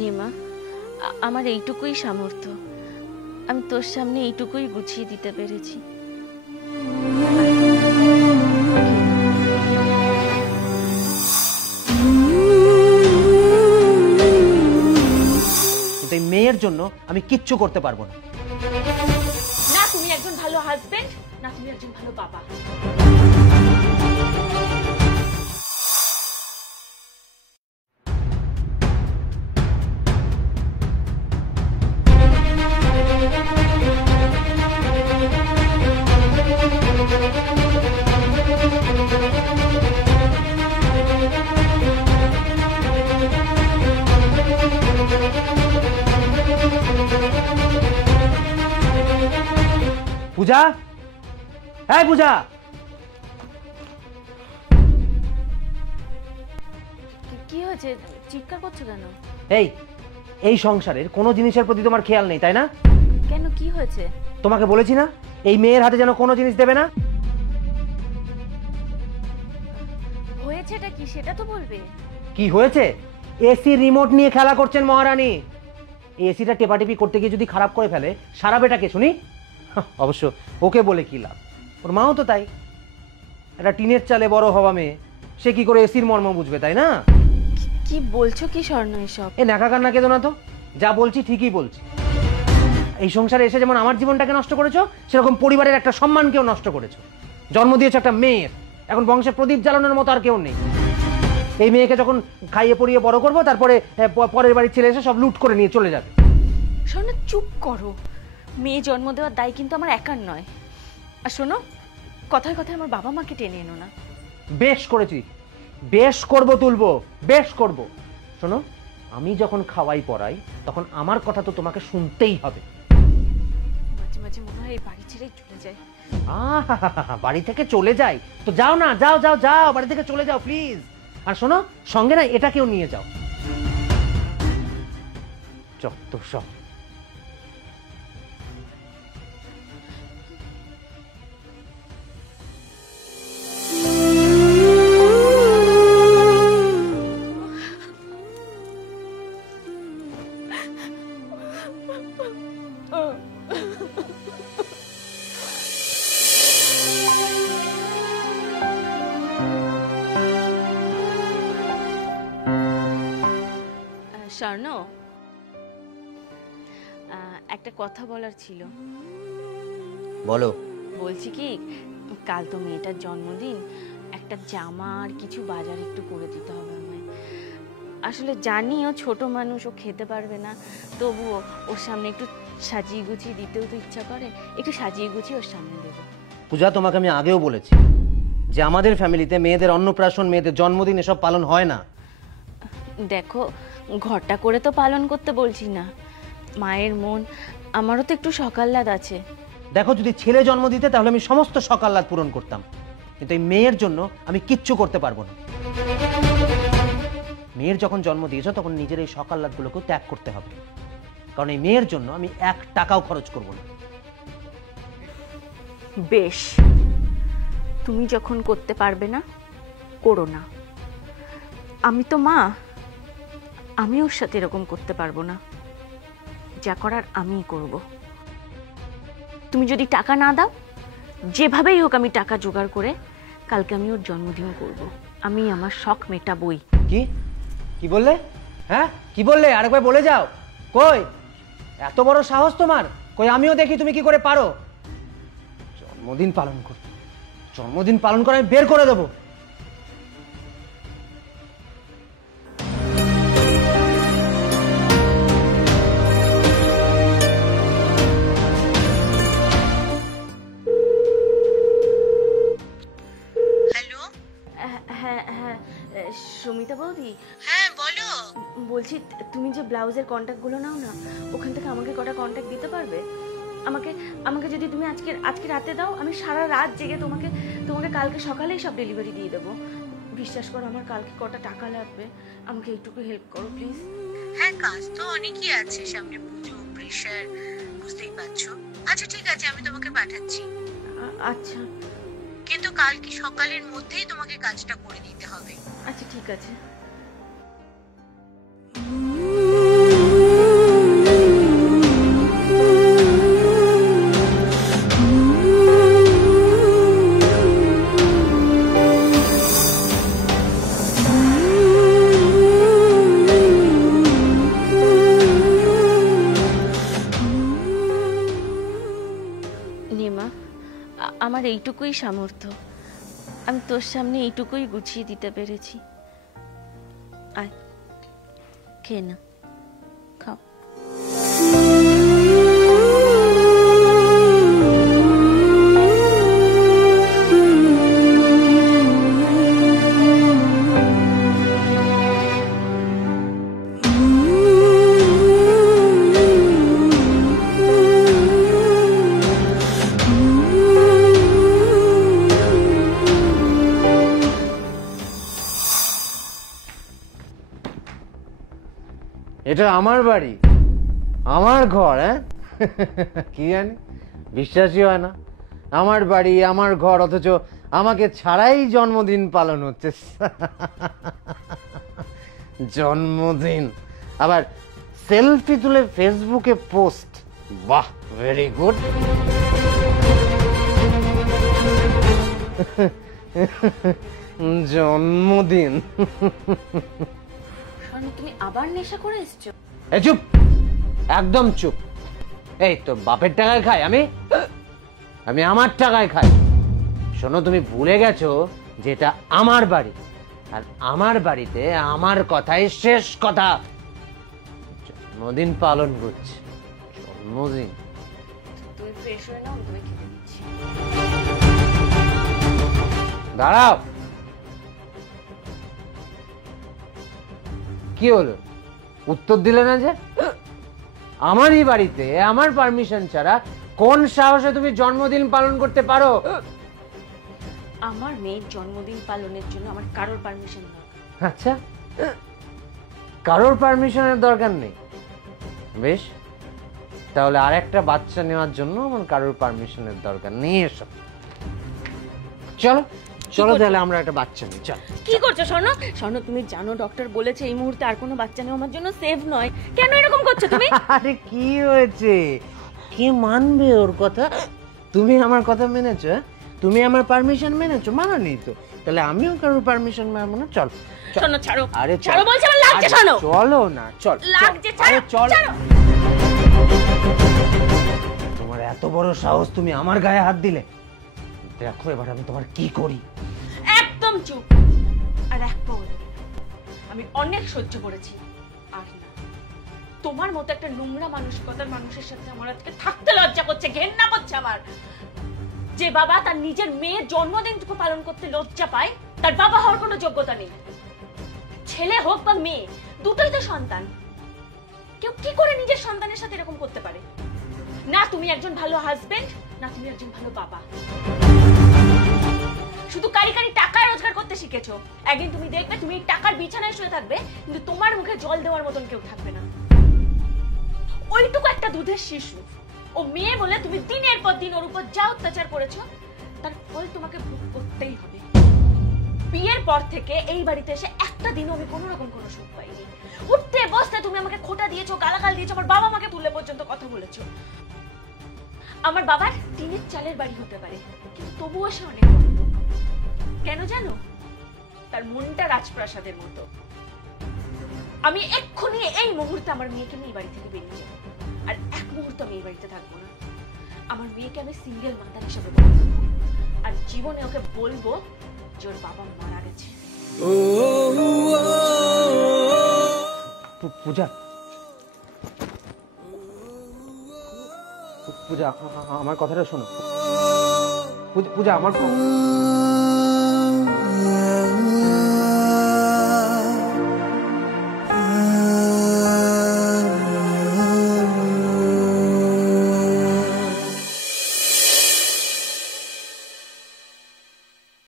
নেমা, আমার এইটুকুই সামর্থ্য, আমি তোর সামনে এইটুকুই গুছিয়ে দিতে পেরেছি। কিন্তু এই মেয়ের জন্য আমি কিচ্ছু করতে পারবো না। না তুমি একজন ভালো হাজবেন্ড, না তুমি একজন ভালো বাবা। পূজা, হ্যাঁ পূজা, কি হয়েছে, চিৎকার করছো কেন? এই সংসারের কোনো জিনিসের প্রতি তোমার খেয়াল নেই, তাই না? কেন, কি হয়েছে? তোমাকে বলেছি না এই মেয়ের হাতে যেন কোনো জিনিস দেবে না। হয়েছেটা কি সেটা তো বলবে। কি হয়েছে? এসি রিমোট নিয়ে খেলা করছেন মহারানী। এই এসিটা টেপাটেপি করতে গিয়ে যদি খারাপ করে ফেলে সারা বেটাকে শুনি। অবশ্য ওকে বলে কি লাভ, ওর মাও তো তাই, একটা টিনের চালে বড় হওয়া মেয়ে, সে কি করে এসির মর্ম বুঝবে, তাই না? কি বলছো কি স্বর্ণ এসব? এ নাকা কান্না কেঁদো না তো, যা বলছি ঠিকই বলছি। এই সংসারে এসে যেমন আমার জীবনটাকে নষ্ট করেছো, সেরকম পরিবারের একটা সম্মানকেও নষ্ট করেছো। জন্ম দিয়েছো একটা মেয়ের, এখন বংশে প্রদীপ জ্বালানোর মতো আর কেউ নেই। এই মেয়েকে যখন খাইয়ে পড়িয়ে বড় করবো, তারপরে পরের বাড়ির ছেলে এসে সব লুট করে নিয়ে চলে যাবে। স্বর্ণ চুপ করো, মেয়ে জন্ম দেওয়ার দায় কিন্তু আমার একার নয়। আর শোনো, কথায় কথায় আমার বাবা মাকে টেনে এনো না। বেশ করেছি, বেশ করবো তুলবো, বেশ করব। শোনো, আমি যখন খাওয়াই পড়াই তখন আমার কথা তো তোমাকে শুনতেই হবে। মাঝে মাঝে মনে হয় এই বাড়ি ছেড়েই চলে যায়। বাড়ি থেকে চলে যাই তো যাও না, যাও যাও যাও, বাড়ি থেকে চলে যাও প্লিজ। আর শোনো, সঙ্গে না এটাকেও নিয়ে যাও। যত সব। স্বর্ণ, একটা কথা বলার ছিল। বলো। বলছি কি, কাল তো মেয়েটার জন্মদিন, একটা জামা আর কিছু বাজার একটু করে দিতে হবে আমায়। আসলে জানি ও ছোট মানুষ, ও খেতে পারবে না, তবুও ওর সামনে একটু সাজিয়ে গুছিয়ে দিতেও তো ইচ্ছা করে, একটু সাজিয়ে গুছিয়ে ওর সামনে দেবো। পূজা, তোমাকে আমি আগেও বলেছি যে আমাদের ফ্যামিলিতে মেয়েদের অন্নপ্রাশন, মেয়েদের জন্মদিন এসব পালন হয় না। দেখো, ঘরটা করে তো পালন করতে বলছি না, মায়ের মন, আমারও তো একটু সকাল্লাদ আছে। দেখো, যদি ছেলে জন্ম দিতে তাহলে আমি সমস্ত সকাল্লাদ পূরণ করতাম, কিন্তু এই মেয়ের জন্য আমি কিচ্ছু করতে পারবো না। মেয়ের যখন জন্ম দিয়েছো তখন নিজের এই সকাল্লাদগুলোকেও ত্যাগ করতে হবে, কারণ এই মেয়ের জন্য আমি 1 টাকাও খরচ করব না। বেশ, তুমি যখন করতে পারবে না, করো না। আমি তো মা, আমি ওর সাথে এরকম করতে পারবো না। যা করার আমিই করব। তুমি যদি টাকা না দাও, যেভাবেই হোক আমি টাকা জোগাড় করে কালকে আমি ওর জন্মদিন করব। আমি আমার শখ মেটাবই। কি কি বললে? হ্যাঁ, কি বললে? আরেকবার বলে যাও। কই এত বড় সাহস তোমার? কই আমিও দেখি তুমি কি করে পারো। জন্মদিন পালন করতে, জন্মদিন পালন করে আমি বের করে দেবো। সুমিতা বৌদি? হ্যাঁ বলো। বলছি, তুমি যে ব্লাউজের কন্ট্যাক্টগুলো নাও না, ওখান থেকে আমাকে কটা কন্ট্যাক্ট দিতে পারবে? আমাকে আমাকে যদি তুমি আজকে রাতে দাও, আমি সারা রাত জেগে তোমাকে কালকে সকালেই সব ডেলিভারি দিয়ে দেবো। বিশ্বাস করো, আমার কালকে কটা টাকা লাগবে, আমাকে একটু হেল্প করো প্লিজ। হ্যাঁ, কাজ তো অনেকই আছে, সামনে পুজো, প্রেশার, বুঝতেই পারছো। আচ্ছা ঠিক আছে, আমি তোমাকে পাঠাচ্ছি। আচ্ছা, কিন্তু কালকে সকালের মধ্যেই তোমাকে কাজটা করে দিতে হবে। আচ্ছা ঠিক আছে। এইটুকুই সামর্থ্য, আমি তোর সামনে এইটুকুই গুছিয়ে দিতে পেরেছি। আয় খেয়ে না, খাও। এটা আমার বাড়ি, আমার ঘর। হ্যাঁ, কি জানি, বিশ্বাসই হয় না। আমার বাড়ি, আমার ঘর, অথচ আমাকে ছাড়াই জন্মদিন পালন হচ্ছে। জন্মদিন, আবার সেলফি তুলে ফেসবুকে পোস্ট। বাহ, ভেরি গুড। জন্মদিন। তুমি আবার নেশা করে এসছো? এই চুপ, একদম চুপ। এই তো বাপের টাকায় খাই আমি, আমি আমার টাকায় খাই। শোনো, তুমি ভুলে গেছো যেটা আমার বাড়ি, আর আমার বাড়িতে আমার কথাই শেষ কথা। জন্মদিন পালন করছি, জন্মদিন। তুমি ফ্রেশ হয়ে নাও, তুমি খেতে দিচ্ছি। দাঁড়াও, কি হলো? উত্তর দিলে না যে? আমারই বাড়িতে আমার পারমিশন ছাড়া কোন সাহসে তুমি জন্মদিন পালন করতে পারো? আমার মেয়ের জন্মদিন পালনের জন্য আমার কারোর পারমিশন দরকার। আচ্ছা, কারোর পারমিশনের দরকার নেই। বেশ, তাহলে আরেকটা বাচ্চা নেওয়ার জন্য আমার কারোর পারমিশনের দরকার নেই। এসো, চলো চলো, তাহলে আমরা একটা বাচ্চা নিই। চল। কি করছো স্বর্ণ? স্বর্ণ, তুমি জানো ডক্টর বলেছে এই মুহূর্তে আর কোনো বাচ্চা নেওয়া আমার জন্য সেফ নয়। কেন এরকম করছো তুমি? আরে কি হয়েছে? কে মানবে ওর কথা? তুমি আমার কথা মেনেছো? তুমি আমার পারমিশন মেনেছো? মানো নি তো, তাহলে আমিও কারোর পারমিশন মানবো না। চল। স্বর্ণ ছাড়ো। আরে ছাড়ো বলছি, আমার লাগছে। স্বর্ণ চলো না, চল। লাগছে, ছাড়ো। চলো। তোমার এত বড় সাহস, তুমি আমার গায়ে হাত দিলে? দেখো এবার আমি তোমার কি করি। একদম চুপ, আর এক পাও নড়বে না। আমি অনেক সহ্য করেছি, আর না। তোমার মতো একটা নোংরা মানসিকতার মানুষের সাথে আমার আজকে থাকতে লজ্জা করছে, ঘেন্না করছে আমার। যে বাবা তার নিজের মেয়ের জন্মদিনটুকু পালন করতে লজ্জা পায়, তার বাবা হওয়ার কোনো যোগ্যতা নেই। ছেলে হোক বা মেয়ে, দুটোই তো সন্তান। কেউ কি করে নিজের সন্তানের সাথে এরকম করতে পারে? না তুমি একজন ভালো হাজবেন্ড, না তুমি একজন ভালো বাবা। শুধু কারি কারি টাকা রোজগার করতে শিখেছো। একদিন তুমি দেখবে তুমি এই টাকার বিছানায় শুয়ে থাকবে, কিন্তু তোমার মুখে জল দেওয়ার মতন কেউ থাকবে না। ওইটুকু একটা দুধের শিশু, ও মেয়ে বলে তুমি দিনের পর দিন ওর উপর যা অত্যাচার করেছো, তার ফল তোমাকে ভোগ করতেই হবে। বিয়ের পর থেকে এই বাড়িতে এসে একটা দিনও আমি কোনো রকম কোনো সুখ পাইনি। উঠতে বসতে তুমি আমাকে খোঁটা দিয়েছো, গালাগাল দিয়েছো, আমার বাবা মাকে তুলে পর্যন্ত কথা বলেছো। আমার বাবার টিনের চালের বাড়ি হতে পারে, কিন্তু তবুও সে অনেক বড়। কেন জানো? তার মনটা রাজপ্রাসাদের মতো। আমি এক্ষুনি এই মুহূর্তে আমার মেয়েকে নিয়ে এই বাড়ি থেকে বেরিয়ে যাবো, আর এক মুহূর্ত আমি এই বাড়িতে থাকবো না। আমার মেয়েকে আমি সিঙ্গেল মাতা হিসেবে বড় করবো, আর জীবনে ওকে বলবো যে ওর বাবা মারা গেছে। পূজা, পূজা, আমার কথাটা শোনো। পূজা, আমার